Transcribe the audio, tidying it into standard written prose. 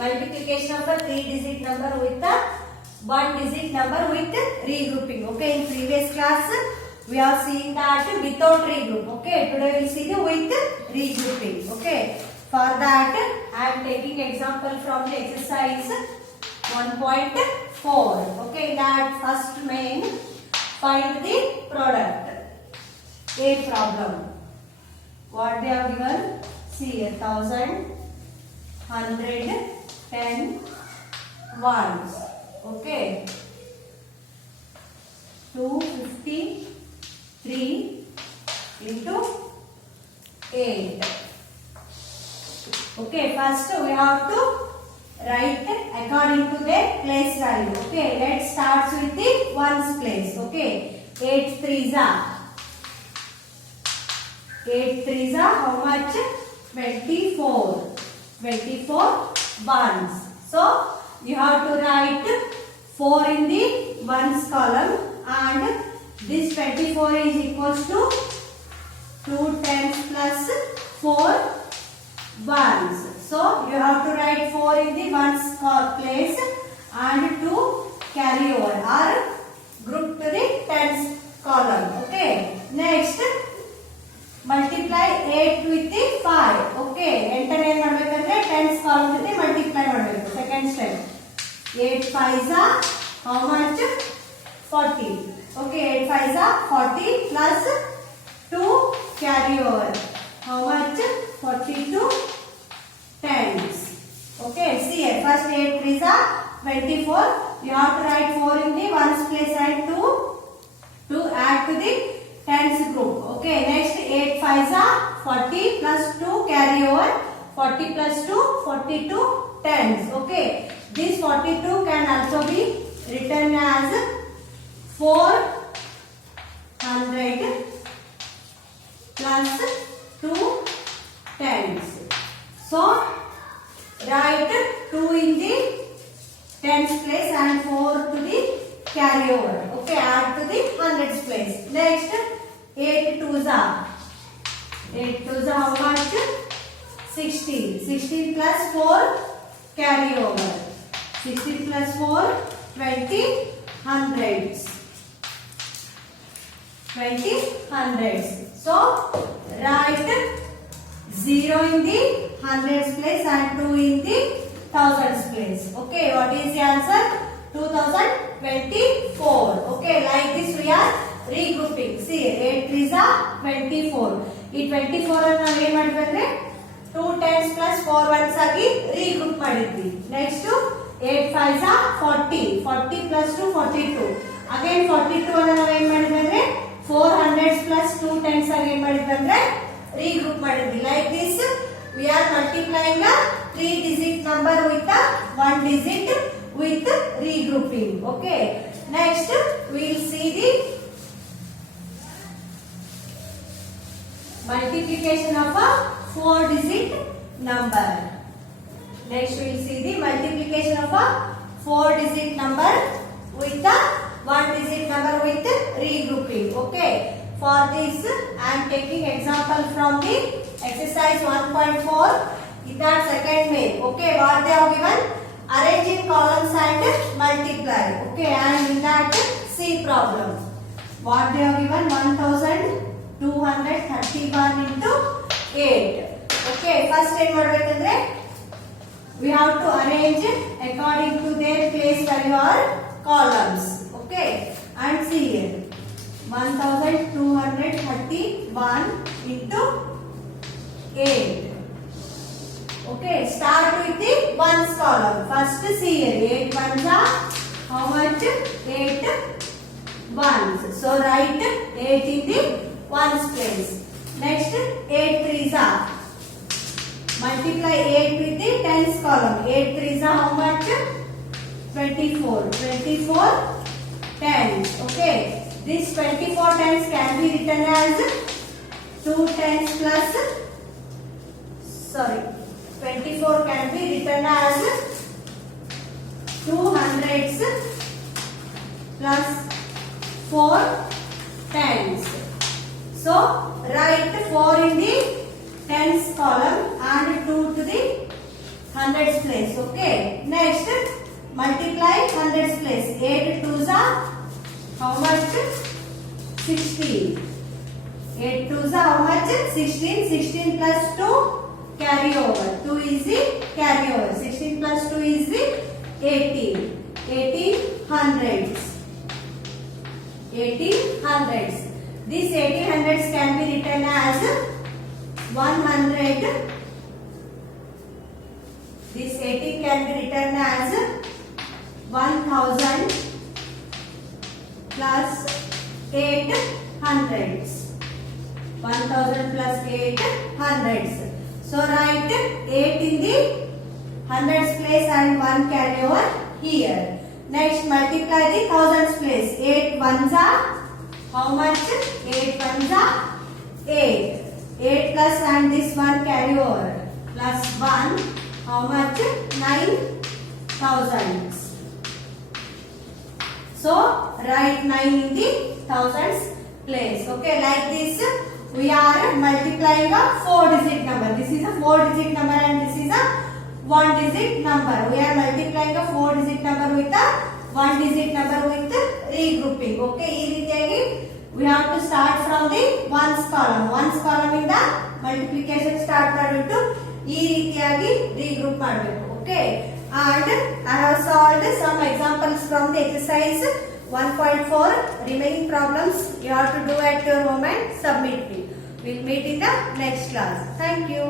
multiplication of a 3-digit number with a 1-digit number with regrouping. Okay, in previous class we have seen that without regroup. Okay, today we will see the with regrouping. Okay, for that I am taking example from the exercise 1.4. Okay, that first main find the product. A problem. What they have given? See, 1,000, 100, 10 ones. Okay. 253 into 8. Okay, first we have to write according to their place value. Okay, let's start with the ones place. Okay, 8 threes are 8 threes are how much? 24. 24 ones. So you have to write 4 in the ones column, and this 24 is equals to 2 tens plus 4 ones. So you have to write 4 in the ones place and 2 carry over or group to the tens column. Okay. Next, multiply 8 with the 5. Okay. Enter ಏನು ಮಾಡಬೇಕಂದ್ರೆ tens column ಜೊತೆ multiply ಮಾಡಬೇಕು. Second step. 8 5s are how much? 40. Okay. 8 5s are 40 plus 2 carry over. How much? 42 tens. Okay. See here. First 8 3s are 24. You have to write 4 in the ones place and 2 to add to the tens group. Okay, next 8 5s are 40 plus 2 carry over. 40 plus 2 42 tens. Okay, this 42 can also be written as 400 plus 2 tens. So write 2 in the tens place and 4 to the carry over. Okay, add to the hundreds place. Next, 8 twos are how much? 16. 16 plus 4 carry over. 16 plus 4 20 hundreds. 20 hundreds. So write 0 in the hundreds place and 2 in the thousands place. Okay, what is the answer? 2024. Okay, like this we are regrouping. See, 8 3s are 24. ಈ 24 ಅನ್ನು ನಾವು ಏನು ಮಾಡಿದ್ವಿ? 2 tens plus 4 ones ಆಗಿ regroup ಮಾಡಿದ್ವಿ. Next 8 5s are 40. 40 plus 2 42. Again 42 ಅನ್ನು ನಾವು ಏನು ಮಾಡಿದ್ವಿ? 4 hundreds plus 2 tens ಆಗಿ ಏನು ಮಾಡಿದ್ವಿ? regroup ಮಾಡಿದ್ವಿ. Like this we are multiplying a 3-digit number with a 1-digit with regrouping. Okay. Next we will see the multiplication of a 4-digit number. Next we will see the multiplication of a 4-digit number with a 1-digit number with regrouping. Okay. For this I am taking example from the exercise 1.4. In that second main. Okay. What they have given? Arrange in columns and multiply. Okay. And in that C problem. What they have given? 1231 into 8. Okay. First ಏನು ಮಾಡಬೇಕಂದ್ರೆ we have to arrange according to their place value or columns. Okay. And see here. 1231 into 8. Okay. Start with the ones column. First see here. 8 ones are how much? 8 ones. So write 8 in the ones place. Next 8 threes are. Multiply 8 with the tens column. 8 threes are how much? 24. 24 tens. Okay. This 24 tens can be written as 2 tens plus 24 can be written as 2 hundreds plus 4 tens. So write 4 in the tens column and 2 to the hundreds place. Okay. Next, multiply hundreds place. 8 twos are how much? 16. 8 twos are how much? 16. 16 plus 2 carry over. 2 is the carry over. 16 plus 2 is the 18. 18 hundreds. 18 hundreds. This 18 hundreds can be written as 100. This 18 can be written as 1000 plus 8 hundreds. 1000 plus 8 hundreds. So write 8 in the hundreds place and 1 carry over here. Next, multiply the thousands place. 8 ones are how much? 8 ones are 8. 8 plus and this 1 carry over. Plus 1, how much? 9,000. So, write 9 in the thousands place. Okay, like this, we are multiplying a 4-digit number. This is a 4-digit number and this is a 1-digit number. We are multiplying a 4-digit number with a 1-digit number with regrouping. Okay, ee reetiyagi we have to start from the ones column. Ones column ಇಂದ multiplication start ಮಾಡಬಿಟ್ಟು ಈ ರೀತಿಯಾಗಿ regroup ಮಾಡಬೇಕು. Okay, and I have solved some examples from the exercise 1.4. Remaining problems you have to do at your home and submit it. We'll meet in the next class. Thank you.